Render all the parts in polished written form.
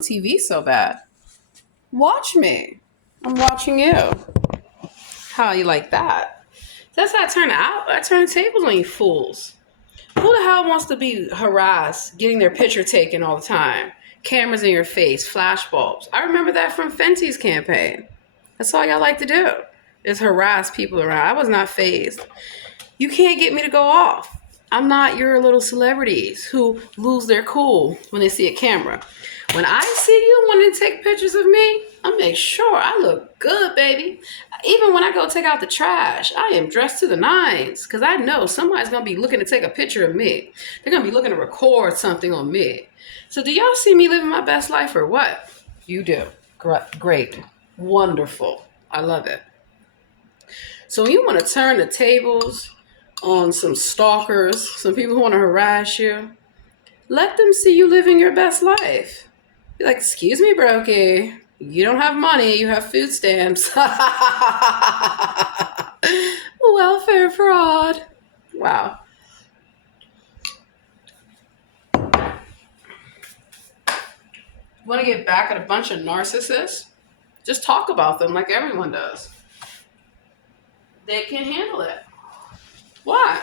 TV so bad. Watch me. I'm watching you. How you like that? That's how I turn out. I turn the tables on you fools. Who the hell wants to be harassed, getting their picture taken all the time? Cameras in your face, flash bulbs. I remember that from Fenty's campaign. That's all y'all like to do is harass people around. I was not phased. You can't get me to go off. I'm not your little celebrities who lose their cool when they see a camera. When I see you wanting to take pictures of me, I make sure I look good, baby. Even when I go take out the trash, I am dressed to the nines because I know somebody's going to be looking to take a picture of me. They're going to be looking to record something on me. So do y'all see me living my best life or what? You do. Great. Wonderful. I love it. So when you want to turn the tables on some stalkers, some people who want to harass you, let them see you living your best life. Be like, excuse me, Brokey, you don't have money, you have food stamps. Welfare fraud. Wow. Want to get back at a bunch of narcissists? Just talk about them like everyone does. They can handle it. Why?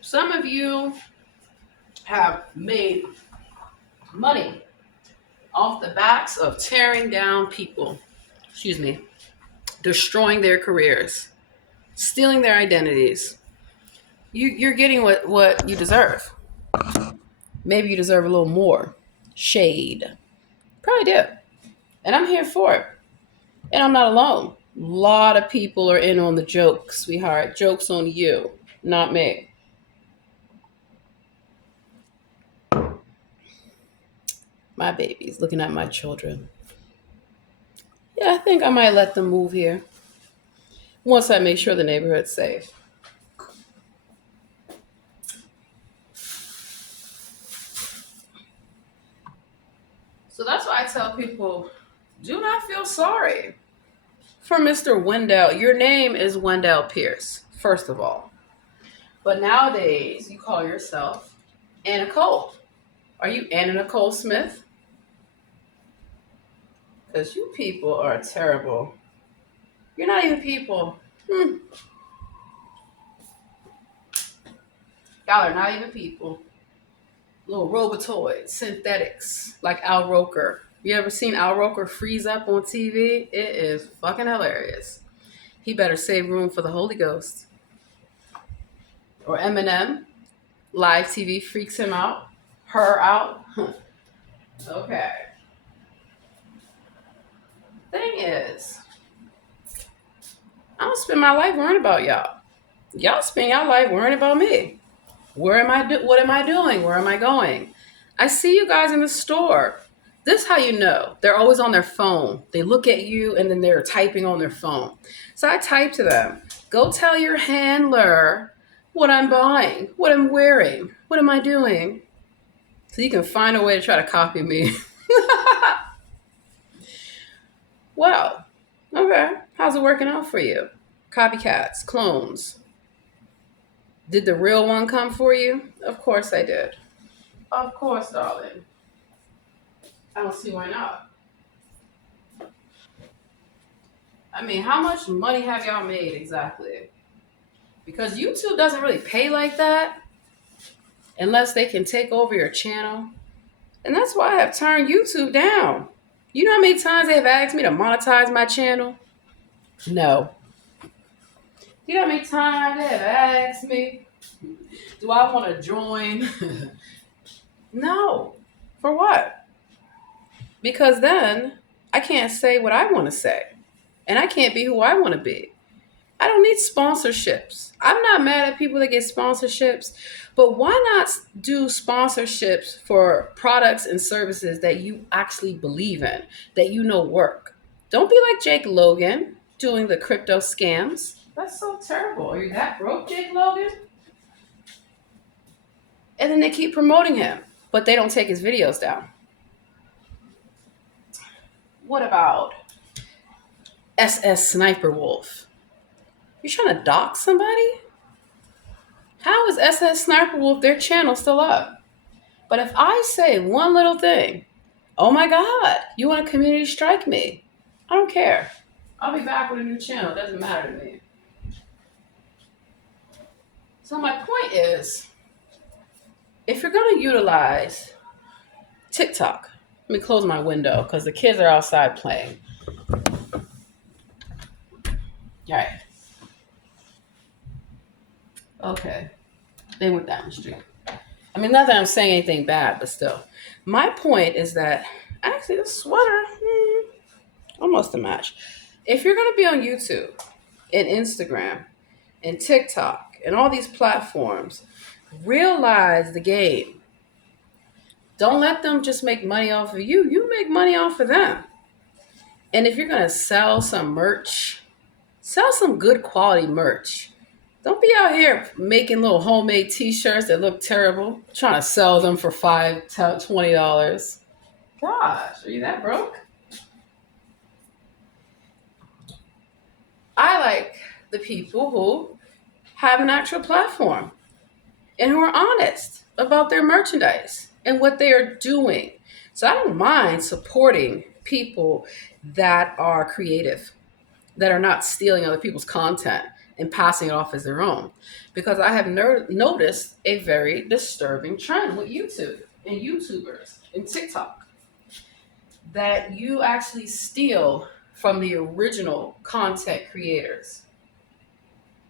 Some of you have made money off the backs of tearing down people, destroying their careers, stealing their identities. You're getting what you deserve. Maybe you deserve a little more shade. Probably do. And I'm here for it. And I'm not alone. A lot of people are in on the joke, sweetheart. Joke's on you, not me. My babies, looking at my children. Yeah, I think I might let them move here once I make sure the neighborhood's safe. So that's why I tell people, do not feel sorry for Mr. Wendell. Your name is Wendell Pierce, first of all. But nowadays, you call yourself Anna Cole. Are you Anna Nicole Smith? Because you people are terrible. You're not even people. Y'all are not even people. Little robotoids, synthetics, like Al Roker. You ever seen Al Roker freeze up on TV? It is fucking hilarious. He better save room for the Holy Ghost. Or Eminem, live TV freaks him out, her out. Okay. Thing is, I don't spend my life worrying about y'all. Y'all spend your life worrying about me. What am I doing? Where am I going? I see you guys in the store. This is how you know. They're always on their phone. They look at you and then they're typing on their phone. So I type to them, go tell your handler what I'm buying, what I'm wearing, what am I doing? So you can find a way to try to copy me. Well, okay. How's it working out for you? Copycats, clones. Did the real one come for you? Of course I did. Of course, darling. I don't see why not. I mean, how much money have y'all made exactly? Because YouTube doesn't really pay like that unless they can take over your channel. And that's why I have turned YouTube down. You know how many times they have asked me to monetize my channel? No. You know how many times they have asked me, do I want to join? No. For what? Because then I can't say what I want to say. And I can't be who I want to be. I don't need sponsorships. I'm not mad at people that get sponsorships, but why not do sponsorships for products and services that you actually believe in, that you know work? Don't be like Jake Logan doing the crypto scams. That's so terrible. Are you that broke, Jake Logan? And then they keep promoting him, but they don't take his videos down. What about SS Sniper Wolf? You trying to dox somebody? How is SS Sniper Wolf, their channel, still up? But if I say one little thing, Oh my God, you want to community strike me? I don't care. I'll be back with a new channel. It doesn't matter to me. So my point is, if you're going to utilize TikTok, let me close my window because the kids are outside playing. All right. Okay. They went down the street. I mean, not that I'm saying anything bad, but still. My point is that actually the sweater, almost a match. If you're going to be on YouTube and Instagram and TikTok and all these platforms, realize the game. Don't let them just make money off of you. You make money off of them. And if you're going to sell some merch, sell some good quality merch. Don't be out here making little homemade t-shirts that look terrible, trying to sell them for $20. Gosh, are you that broke? I like the people who have an actual platform and who are honest about their merchandise and what they are doing. So I don't mind supporting people that are creative, that are not stealing other people's content and passing it off as their own. Because I have noticed a very disturbing trend with YouTube and YouTubers and TikTok that you actually steal from the original content creators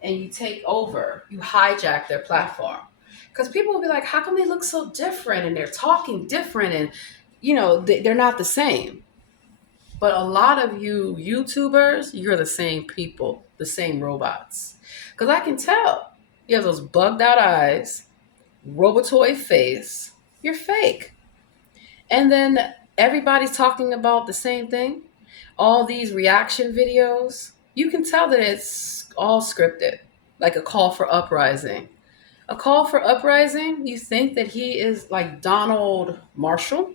and you take over, you hijack their platform. Because people will be like, how come they look so different and they're talking different and, they're not the same. But a lot of you YouTubers, you're the same people, the same robots. Because I can tell you have those bugged out eyes, robotoid face, you're fake. And then everybody's talking about the same thing. All these reaction videos, you can tell that it's all scripted, like a call for uprising. A call for uprising, you think that he is like Donald Marshall?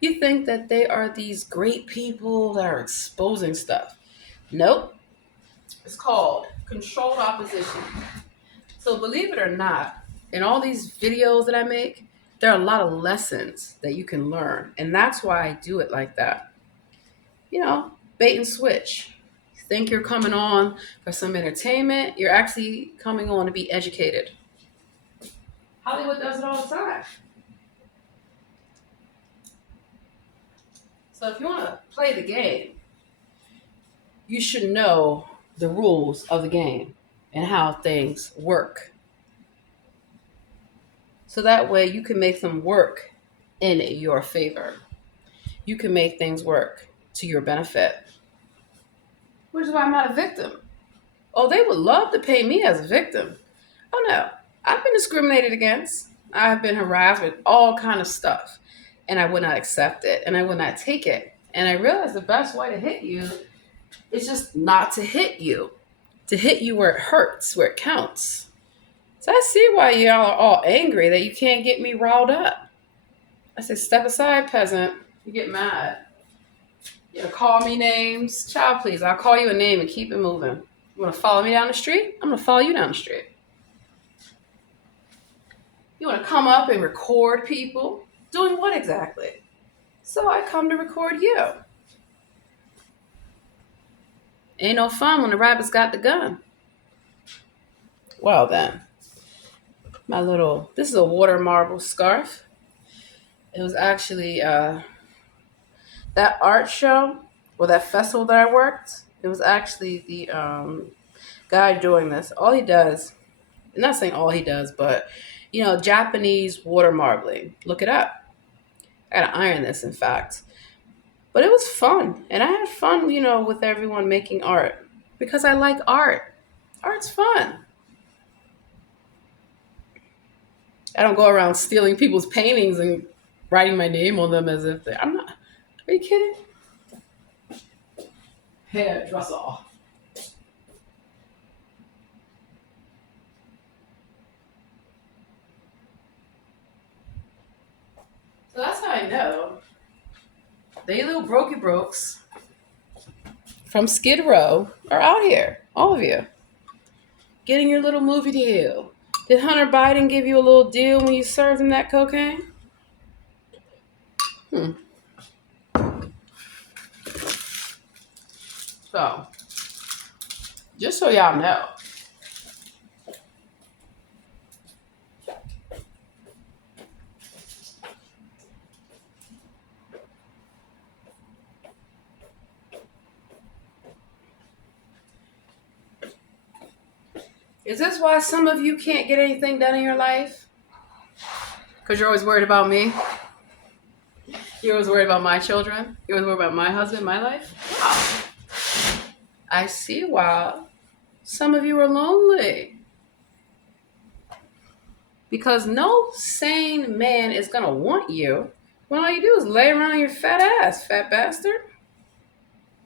You think that they are these great people that are exposing stuff. Nope. It's called controlled opposition. So believe it or not, in all these videos that I make, there are a lot of lessons that you can learn. And that's why I do it like that. Bait and switch. You think you're coming on for some entertainment, you're actually coming on to be educated. Hollywood does it all the time. So if you want to play the game, you should know the rules of the game and how things work. So that way you can make them work in your favor. You can make things work to your benefit, which is why I'm not a victim. Oh, they would love to pay me as a victim. Oh no, I've been discriminated against. I've been harassed with all kind of stuff, and I would not accept it, and I would not take it. And I realized the best way to hit you is just not to hit you where it hurts, where it counts. So I see why y'all are all angry that you can't get me riled up. I said, step aside, peasant. You get mad. You call me names. Child, please, I'll call you a name and keep it moving. You want to follow me down the street? I'm going to follow you down the street. You want to come up and record people? Doing what exactly? So I come to record you. Ain't no fun when the rabbit's got the gun. Well then, this is a water marble scarf. It was actually that art show or that festival that I worked. It was actually the guy doing this. All he does, I'm not saying all he does, but Japanese water marbling. Look it up. I gotta iron this, in fact. But it was fun, and I had fun, with everyone making art because I like art. Art's fun. I don't go around stealing people's paintings and writing my name on them as if I'm not. Are you kidding? Hairdresser. So that's how I know they little brokey brokes from Skid Row are out here. All of you. Getting your little movie deal. Did Hunter Biden give you a little deal when you served him that cocaine? So, just so y'all know, is this why some of you can't get anything done in your life? Because you're always worried about me? You're always worried about my children? You're always worried about my husband, my life? Wow. I see why some of you are lonely. Because no sane man is going to want you when all you do is lay around on your fat ass, fat bastard.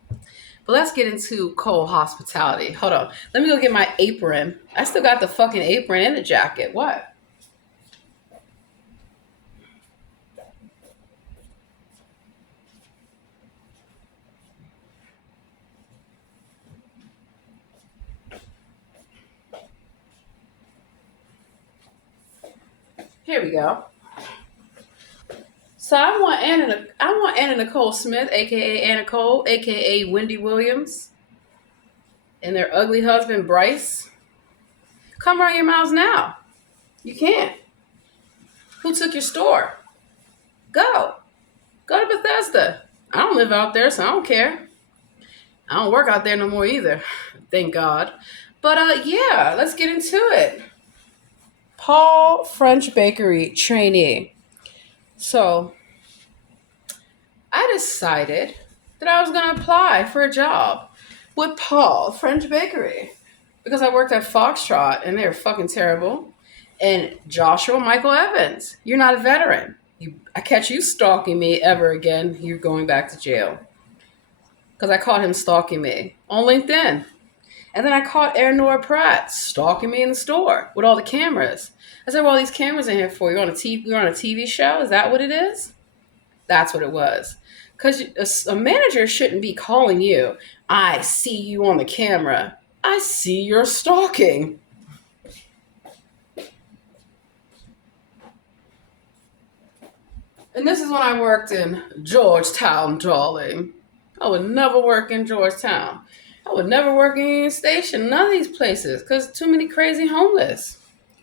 But let's get into cold hospitality. Hold on. Let me go get my apron. I still got the fucking apron and the jacket. What? Here we go. So I want Anna Nicole Smith, aka Anna Cole, aka Wendy Williams, and their ugly husband Bryce. Come run your mouths now. You can't. Who took your store? Go. Go to Bethesda. I don't live out there, so I don't care. I don't work out there no more either. Thank God. But yeah, let's get into it. Paul French Bakery trainee. So I decided that I was going to apply for a job with Paul French Bakery because I worked at Foxtrot and they're fucking terrible. And Joshua Michael Evans, you're not a veteran. I catch you stalking me ever again, you're going back to jail. Because I caught him stalking me on LinkedIn. And then I caught Eleanor Pratt stalking me in the store with all the cameras. I said, "Well, all these cameras in here for you on a TV? You're on a TV show? Is that what it is?" That's what it was. Because a manager shouldn't be calling you. I see you on the camera. I see you're stalking. And this is when I worked in Georgetown, darling. I would never work in Georgetown. I would never work in Union Station, none of these places, because too many crazy homeless.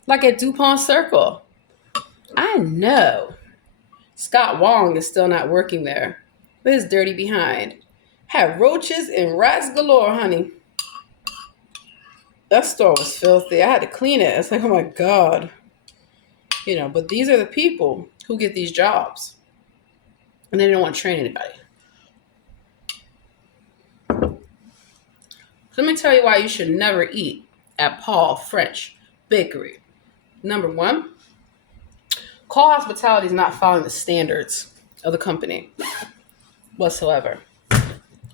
Like at DuPont Circle. I know Scott Wong is still not working there, with his dirty behind. Had roaches and rats galore, honey. That store was filthy. I had to clean it. It's like, oh my God. But these are the people who get these jobs. And they don't want to train anybody. So let me tell you why you should never eat at Paul French Bakery. Number one, call hospitality is not following the standards of the company whatsoever.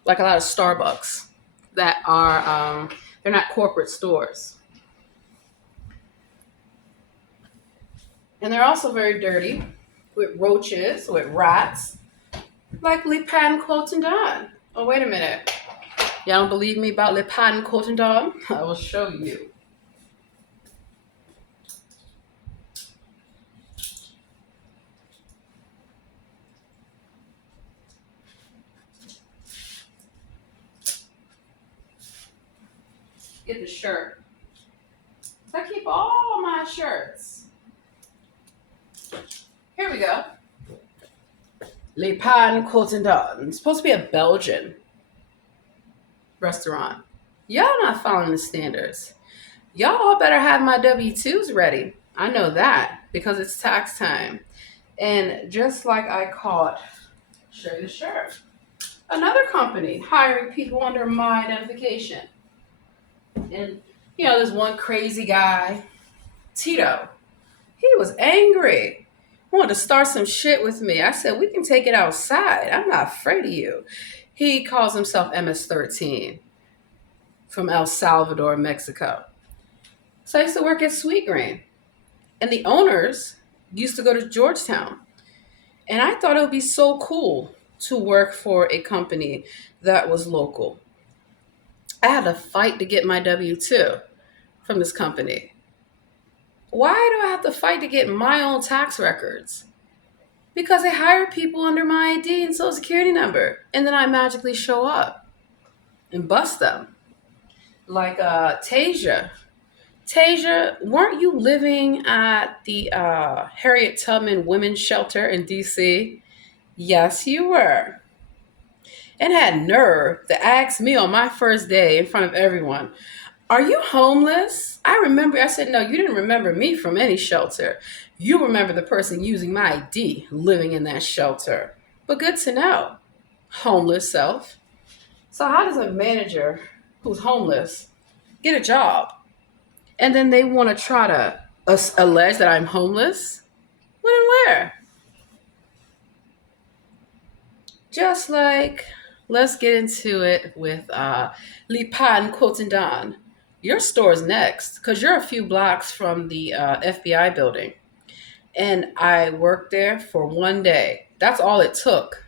Like a lot of Starbucks that are, they're not corporate stores. And they're also very dirty with roaches, with rats, like Le Pan Cotton. Oh, wait a minute. Y'all don't believe me about Le Pan Cotton? I will show you. Get the shirt. I keep all my shirts. Here we go. Le Pan Cotton. It's supposed to be a Belgian restaurant. Y'all not following the standards. Y'all better have my W-2s ready. I know that because it's tax time. And just like I caught, show you the shirt, another company hiring people under my identification. And, there's one crazy guy, Tito. He was angry. Wanted to start some shit with me. I said, we can take it outside. I'm not afraid of you. He calls himself MS-13 from El Salvador, Mexico. So I used to work at Sweetgreen. And the owners used to go to Georgetown. And I thought it would be so cool to work for a company that was local. I had to fight to get my W-2 from this company. Why do I have to fight to get my own tax records? Because they hire people under my ID and social security number, and then I magically show up. and bust them. Like Tasia. Tasia, weren't you living at the Harriet Tubman Women's Shelter in DC? Yes, you were. And had nerve to ask me on my first day in front of everyone, "Are you homeless?" I remember, I said, "No, you didn't remember me from any shelter. You remember the person using my ID living in that shelter." But good to know. Homeless self. So, how does a manager who's homeless get a job? And then they want to try to allege that I'm homeless? When and where? Just like, let's get into it with Lipan Quotandan. Your store's next because you're a few blocks from the FBI building. And I worked there for one day. That's all it took.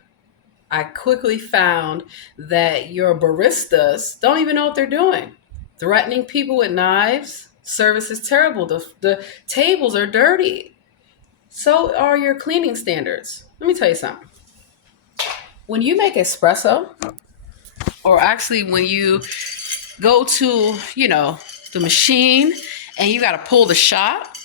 I quickly found that your baristas don't even know what they're doing. Threatening people with knives. Service is terrible. The tables are dirty. So are your cleaning standards. Let me tell you something. When you make espresso, or actually when you go to, the machine and you got to pull the shot,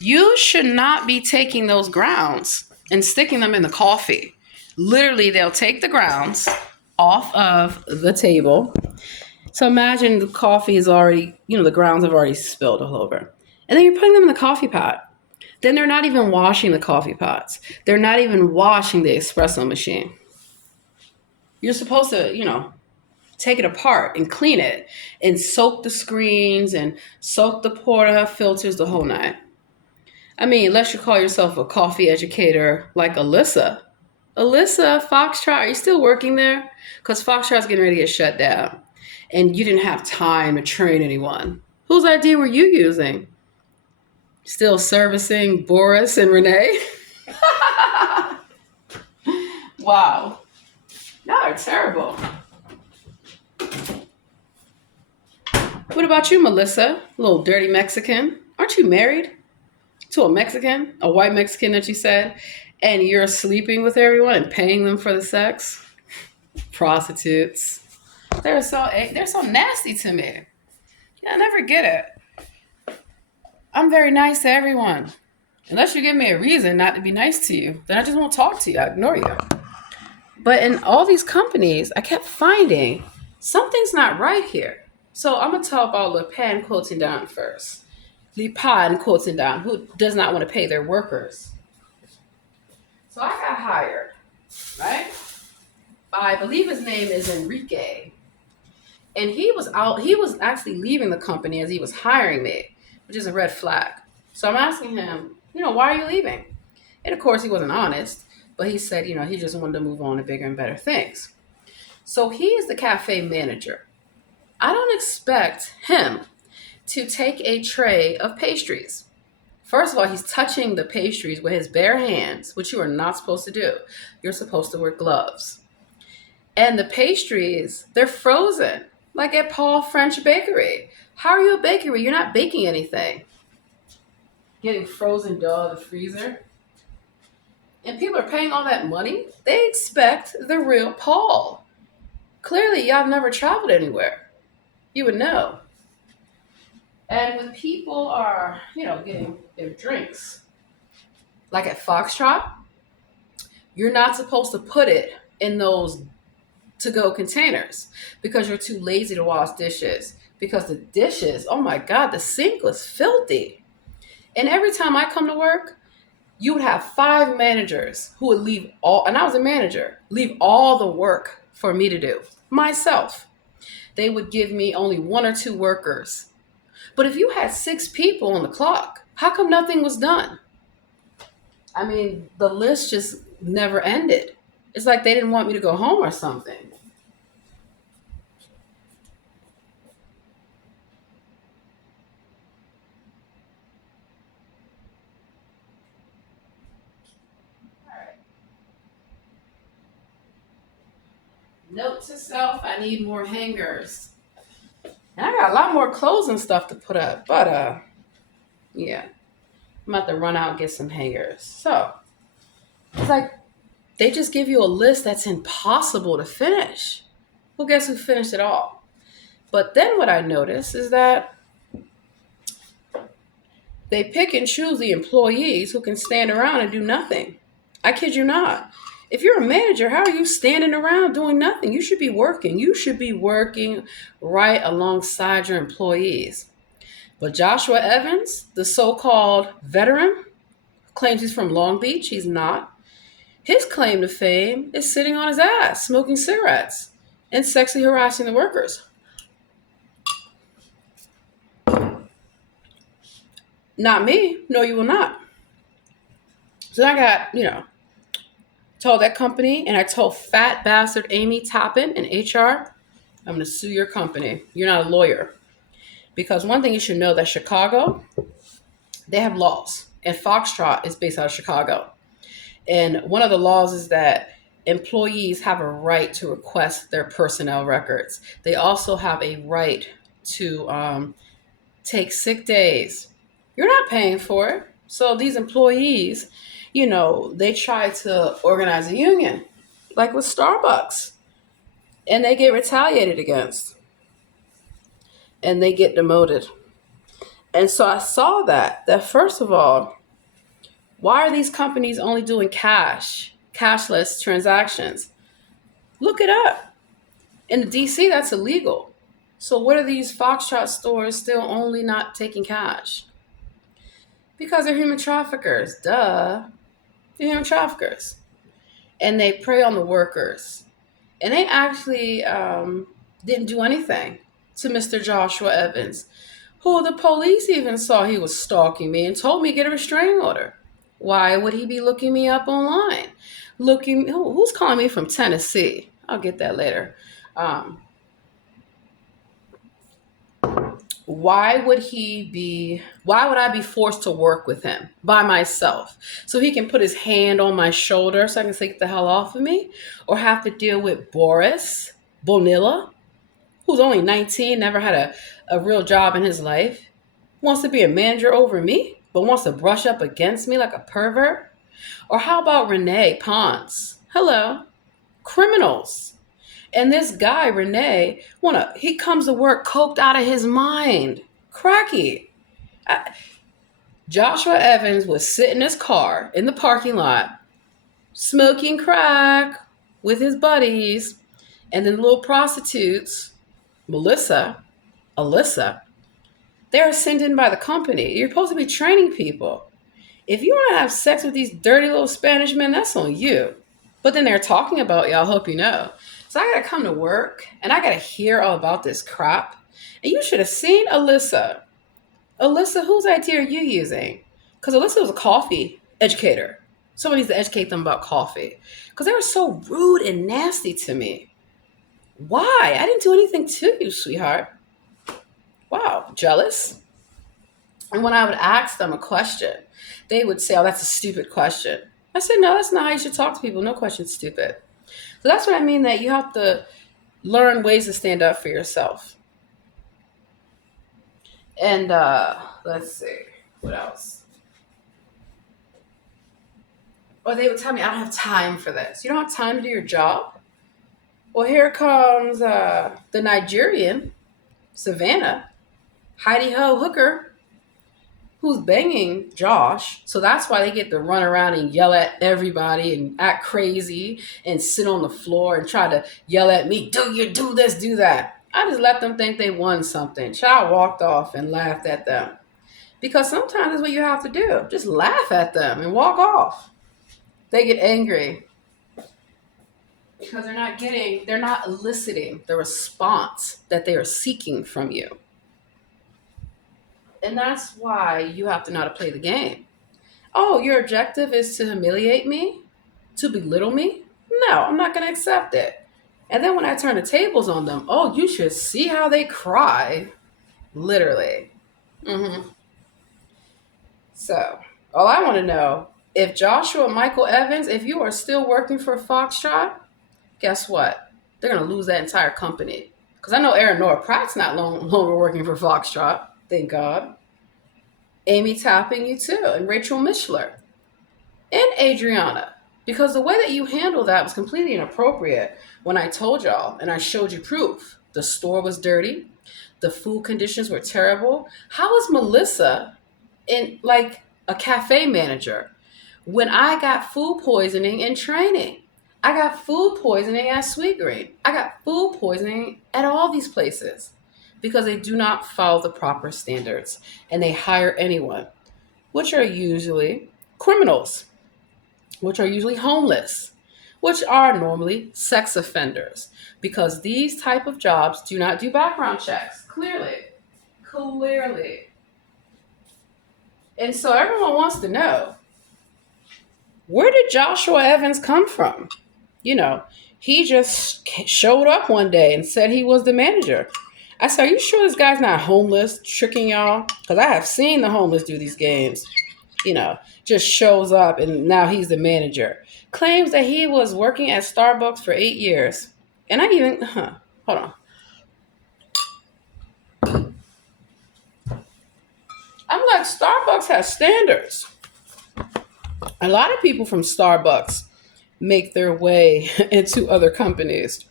you should not be taking those grounds and sticking them in the coffee. Literally, they'll take the grounds off of the table. So imagine the coffee is already, the grounds have already spilled all over. And then you're putting them in the coffee pot. Then they're not even washing the coffee pots. They're not even washing the espresso machine. You're supposed to, take it apart and clean it and soak the screens and soak the porta filters, the whole nine. I mean, unless you call yourself a coffee educator like Alyssa. Alyssa, Foxtrot, are you still working there? Because Foxtrot's getting ready to get shut down. And you didn't have time to train anyone. Whose idea were you using? Still servicing Boris and Renee? Wow. Y'all are terrible. What about you, Melissa? Little dirty Mexican. Aren't you married to a Mexican? A white Mexican that you said? And you're sleeping with everyone and paying them for the sex? Prostitutes. They're so nasty to me. Yeah, I never get it. I'm very nice to everyone. Unless you give me a reason not to be nice to you, then I just won't talk to you. I ignore you. But in all these companies, I kept finding something's not right here. So I'm gonna talk about Le Pan quoting down first. Le Pan quoting down, who does not want to pay their workers. So I got hired, right? I believe his name is Enrique. And he was actually leaving the company as he was hiring me, which is a red flag. So I'm asking him, why are you leaving? And of course he wasn't honest, but he said, he just wanted to move on to bigger and better things. So he is the cafe manager. I don't expect him to take a tray of pastries. First of all, he's touching the pastries with his bare hands, which you are not supposed to do. You're supposed to wear gloves. And the pastries, they're frozen, like at Paul French Bakery. How are you a bakery? You're not baking anything. Getting frozen dough in the freezer. And people are paying all that money. They expect the real Paul. Clearly, y'all have never traveled anywhere. You would know. And when people are, getting their drinks, like at Foxtrot, you're not supposed to put it in those to-go containers because you're too lazy to wash dishes. Because the dishes, oh my God, the sink was filthy. And every time I come to work, you would have 5 managers who would leave all, and I was a manager, leave all the work for me to do myself. They would give me only 1 or 2 workers. But if you had 6 people on the clock, how come nothing was done? I mean, the list just never ended. It's like they didn't want me to go home or something. Note to self, I need more hangers. And I got a lot more clothes and stuff to put up. But yeah. I'm about to run out and get some hangers. So it's like they just give you a list that's impossible to finish. Well, guess who finished it all? But then what I noticed is that they pick and choose the employees who can stand around and do nothing. I kid you not. If you're a manager, how are you standing around doing nothing? You should be working. You should be working right alongside your employees. But Joshua Evans, the so called veteran, claims he's from Long Beach. He's not. His claim to fame is sitting on his ass, smoking cigarettes, and sexually harassing the workers. Not me. No, you will not. So I got, told that company and I told fat bastard Amy Toppin in HR, I'm going to sue your company. You're not a lawyer. Because one thing you should know that Chicago, they have laws. And Foxtrot is based out of Chicago. And one of the laws is that employees have a right to request their personnel records. They also have a right to take sick days. You're not paying for it. So these employees, they try to organize a union, like with Starbucks, and they get retaliated against and they get demoted. And so I saw that first of all, why are these companies only doing cashless transactions? Look it up. In the DC, that's illegal. So what are these Foxtrot stores still only not taking cash? Because they're human traffickers. Duh. They're human traffickers. And they prey on the workers. And they actually didn't do anything to Mr. Joshua Evans, who the police even saw he was stalking me and told me to get a restraining order. Why would he be looking me up online? Who's calling me from Tennessee? I'll get that later. Um, why would I be forced to work with him by myself so he can put his hand on my shoulder so I can say get the hell off of me, or have to deal with Boris Bonilla, who's only 19, never had a real job in his life, wants to be a manager over me but wants to brush up against me like a pervert? Or how about Renee Ponce? Hello, criminals. And this guy, Renee, he comes to work coked out of his mind. Cracky. Joshua Evans would sit in his car in the parking lot, smoking crack with his buddies, and then the little prostitutes, Alyssa, they're sent in by the company. You're supposed to be training people. If you want to have sex with these dirty little Spanish men, that's on you. But then they're talking about you, I hope you know. So I got to come to work and I got to hear all about this crap. And you should have seen Alyssa. Alyssa, whose idea are you using? Because Alyssa was a coffee educator. Someone needs to educate them about coffee. Because they were so rude and nasty to me. Why? I didn't do anything to you, sweetheart. Wow, jealous? And when I would ask them a question, they would say, oh, that's a stupid question. I said, no, that's not how you should talk to people. No question's stupid. So that's what I mean, that you have to learn ways to stand up for yourself. And let's see, what else? Or they would tell me, I don't have time for this. You don't have time to do your job? Well, here comes the Nigerian, Savannah, Heidi Ho Hooker, who's banging Josh. So that's why they get to run around and yell at everybody and act crazy and sit on the floor and try to yell at me, do this, do that. I just let them think they won something. Child walked off and laughed at them. Because sometimes that's what you have to do. Just laugh at them and walk off. They get angry because they're not eliciting the response that they are seeking from you. And that's why you have to know how to play the game. Oh, your objective is to humiliate me? To belittle me? No, I'm not going to accept it. And then when I turn the tables on them, oh, you should see how they cry. Literally. Mm-hmm. So, all I want to know, if Joshua Michael Evans, if you are still working for Foxtrot, guess what? They're going to lose that entire company. Because I know Aaron Nora Pratt's not longer working for Foxtrot. Thank God. Amy Topping, you too. And Rachel Mishler. And Adriana. Because the way that you handled that was completely inappropriate when I told y'all and I showed you proof. The store was dirty, the food conditions were terrible. How is Melissa in like a cafe manager when I got food poisoning in training? I got food poisoning at Sweetgreen. I got food poisoning at all these places because they do not follow the proper standards and they hire anyone, which are usually criminals, which are usually homeless, which are normally sex offenders, because these type of jobs do not do background checks. Clearly. And so everyone wants to know, where did Joshua Evans come from? You know, he just showed up one day and said he was the manager. I said, are you sure this guy's not homeless, tricking y'all? Because I have seen the homeless do these games. Just shows up and now he's the manager. Claims that he was working at Starbucks for 8 years. And I even, hold on. I'm like, Starbucks has standards. A lot of people from Starbucks make their way into other companies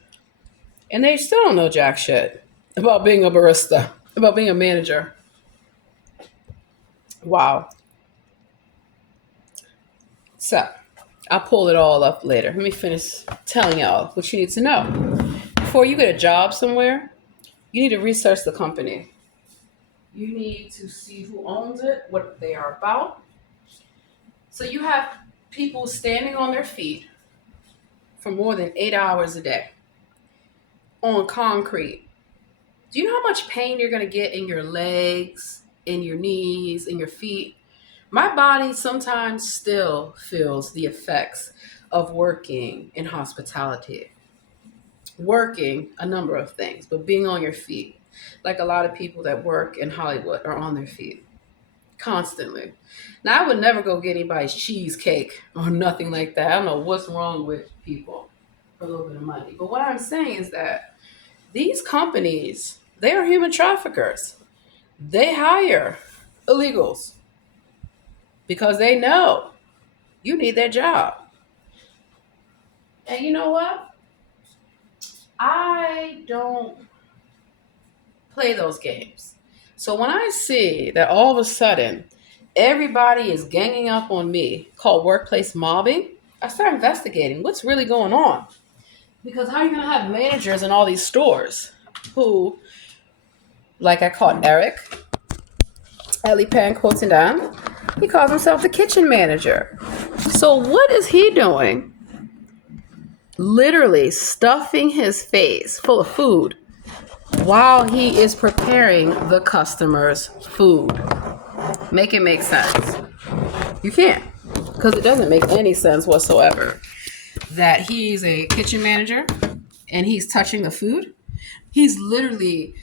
and they still don't know jack shit about being a barista, about being a manager. Wow. So I'll pull it all up later. Let me finish telling y'all what you need to know. Before you get a job somewhere, you need to research the company. You need to see who owns it, what they are about. So you have people standing on their feet for more than 8 hours a day on concrete. Do you know how much pain you're going to get in your legs, in your knees, in your feet? My body sometimes still feels the effects of working in hospitality, working a number of things, but being on your feet. Like a lot of people that work in Hollywood are on their feet constantly. Now, I would never go get anybody's cheesecake or nothing like that. I don't know what's wrong with people for a little bit of money. But what I'm saying is that these companies, they are human traffickers. They hire illegals because they know you need their job. And you know what? I don't play those games. So when I see that all of a sudden everybody is ganging up on me, called workplace mobbing, I start investigating what's really going on. Because how are you going to have managers in all these stores who, like I caught Eric, Ellie Pan quotes him down, he calls himself the kitchen manager. So what is he doing? Literally stuffing his face full of food while he is preparing the customer's food. Make it make sense. You can't, because it doesn't make any sense whatsoever that he's a kitchen manager and he's touching the food. He's literally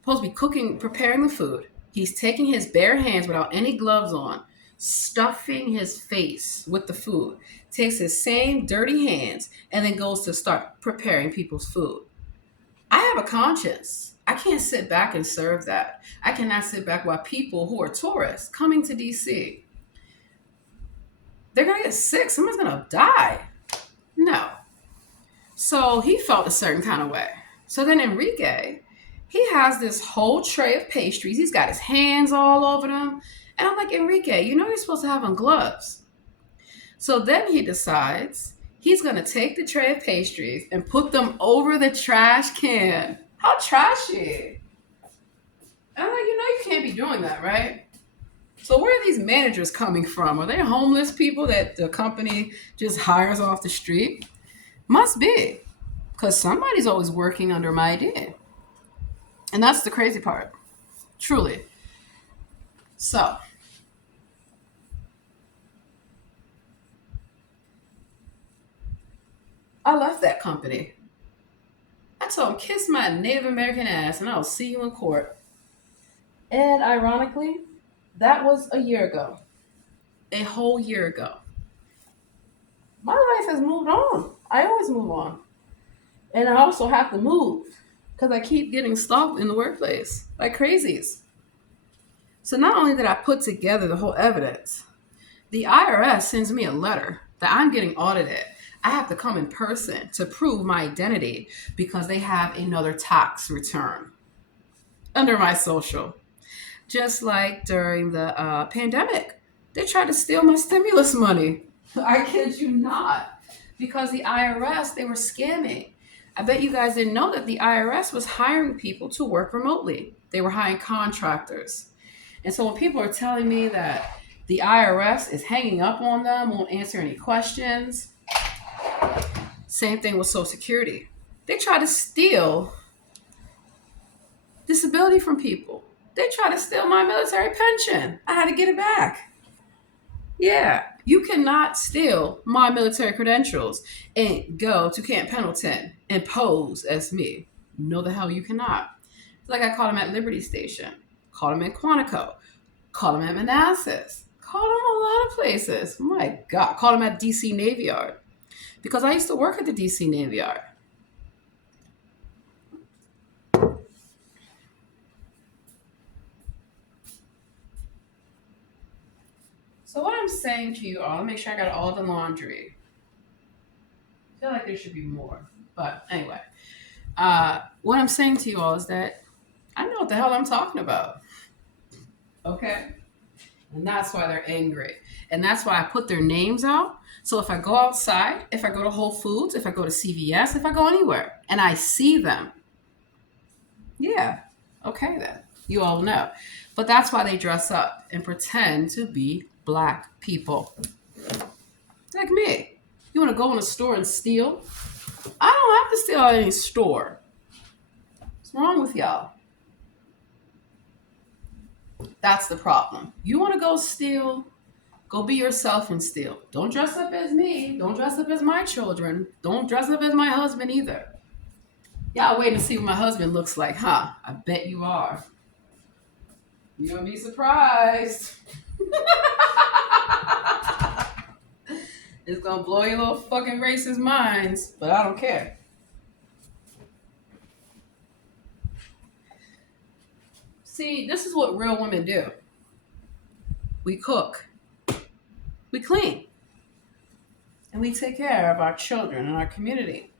supposed to be cooking, preparing the food. He's taking his bare hands without any gloves on, stuffing his face with the food, takes his same dirty hands, and then goes to start preparing people's food. I have a conscience. I can't sit back and serve that. I cannot sit back while people who are tourists coming to DC, they're going to get sick. Someone's going to die. No. So he felt a certain kind of way. So then Enrique, he has this whole tray of pastries. He's got his hands all over them. And I'm like, Enrique, you know you're supposed to have on gloves. So then he decides he's going to take the tray of pastries and put them over the trash can. How trashy. And I'm like, you can't be doing that, right? So where are these managers coming from? Are they homeless people that the company just hires off the street? Must be, because somebody's always working under my idea. And that's the crazy part, truly. So, I left that company. I told him, kiss my Native American ass and I'll see you in court. And ironically, that was a year ago. A whole year ago. My life has moved on. I always move on. And I also have to move because I keep getting stalked in the workplace like crazies. So not only did I put together the whole evidence, the IRS sends me a letter that I'm getting audited. I have to come in person to prove my identity because they have another tax return under my social. Just like during the pandemic, they tried to steal my stimulus money. I kid you not. Because the IRS, they were scamming. I bet you guys didn't know that the IRS was hiring people to work remotely. They were hiring contractors. And so when people are telling me that the IRS is hanging up on them, won't answer any questions, same thing with Social Security. They try to steal disability from people. They try to steal my military pension. I had to get it back. Yeah, you cannot steal my military credentials and go to Camp Pendleton and pose as me. No, the hell you cannot. It's like I caught him at Liberty Station, caught him in Quantico, caught him at Manassas, caught him a lot of places. My God, caught him at DC Navy Yard because I used to work at the DC Navy Yard. So what I'm saying to you all, let me make sure I got all the laundry. I feel like there should be more, but anyway. What I'm saying to you all is that I know what the hell I'm talking about. Okay? And that's why they're angry. And that's why I put their names out. So if I go outside, if I go to Whole Foods, if I go to CVS, if I go anywhere and I see them, yeah, okay then. You all know. But that's why they dress up and pretend to be black people. Like me. You want to go in a store and steal? I don't have to steal at any store. What's wrong with y'all? That's the problem. You want to go steal? Go be yourself and steal. Don't dress up as me. Don't dress up as my children. Don't dress up as my husband either. Y'all wait and see what my husband looks like, huh? I bet you are. You're gonna be surprised. It's gonna blow your little fucking racist minds, but I don't care. See, this is what real women do. We cook, we clean, and we take care of our children and our community.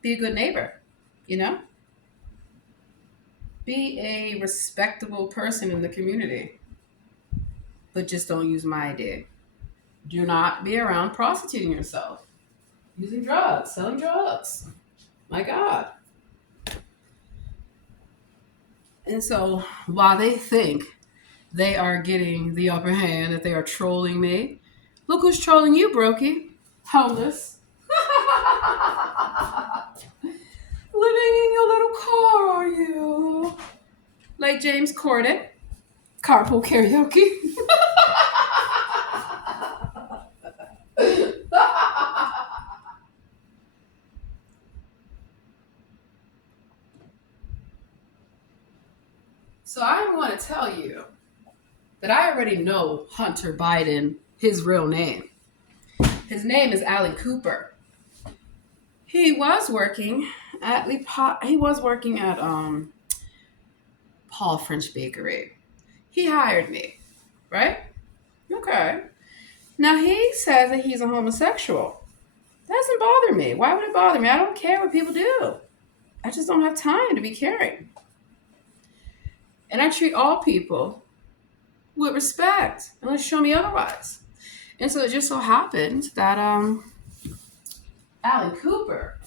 Be a good neighbor, you know? Be a respectable person in the community, but just don't use my idea. Do not be around prostituting yourself, using drugs, selling drugs. My God. And so while they think they are getting the upper hand, that they are trolling me, look who's trolling you, Brokey. Homeless. Living in your little car, are you? Like James Corden. Carpool karaoke. So I want to tell you that I already know Hunter Biden, his real name. His name is Alan Cooper. He was working at Paul French Bakery. He hired me, right? Okay. Now he says that he's a homosexual. That doesn't bother me. Why would it bother me? I don't care what people do. I just don't have time to be caring. And I treat all people with respect, unless you show me otherwise. And so it just so happened that Alan Cooper,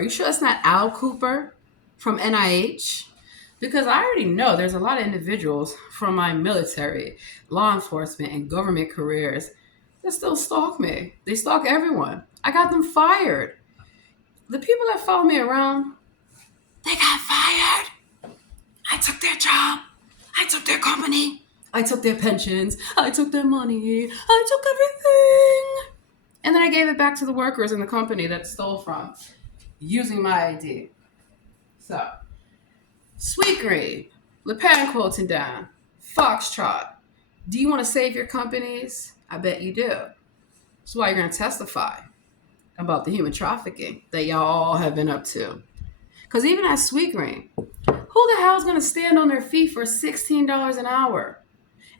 you sure it's not Al Cooper from NIH? Because I already know there's a lot of individuals from my military, law enforcement, and government careers that still stalk me. They stalk everyone. I got them fired. The people that follow me around, they got fired. I took their job. I took their company. I took their pensions. I took their money. I took everything. And then I gave it back to the workers in the company that stole from using my ID. So, Sweet Green, Le Pen quoting down, Foxtrot. Do you want to save your companies? I bet you do. That's why you're going to testify about the human trafficking that y'all all have been up to. Because even at Sweet Green, who the hell is going to stand on their feet for $16 an hour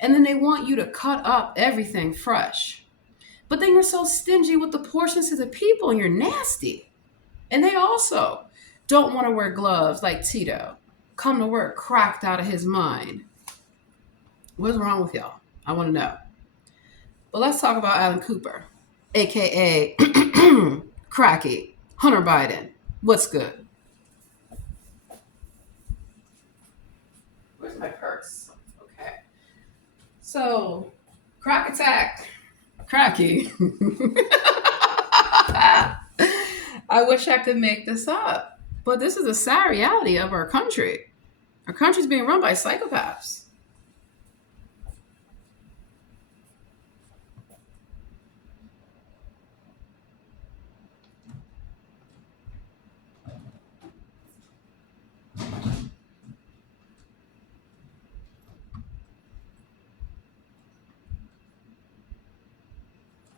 And then they want you to cut up everything fresh. But then you're so stingy with the portions to the people and you're nasty. And they also don't want to wear gloves like Tito. Come to work cracked out of his mind. What's wrong with y'all? I want to know. But let's talk about Alan Cooper, aka Cracky, Hunter Biden. What's good? Where's my purse? Okay. So, crack attack, Cracky. I wish I could make this up, but this is a sad reality of our country. Our country's being run by psychopaths.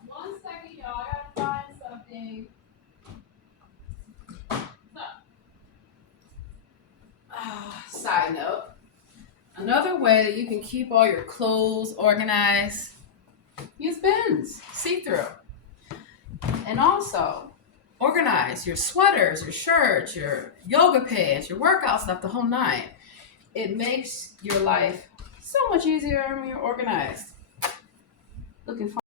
One second, y'all. I gotta find something. Side note. Another way that you can keep all your clothes organized, use bins, see through. And also, organize your sweaters, your shirts, your yoga pants, your workout stuff, the whole nine. It makes your life so much easier when you're organized. Looking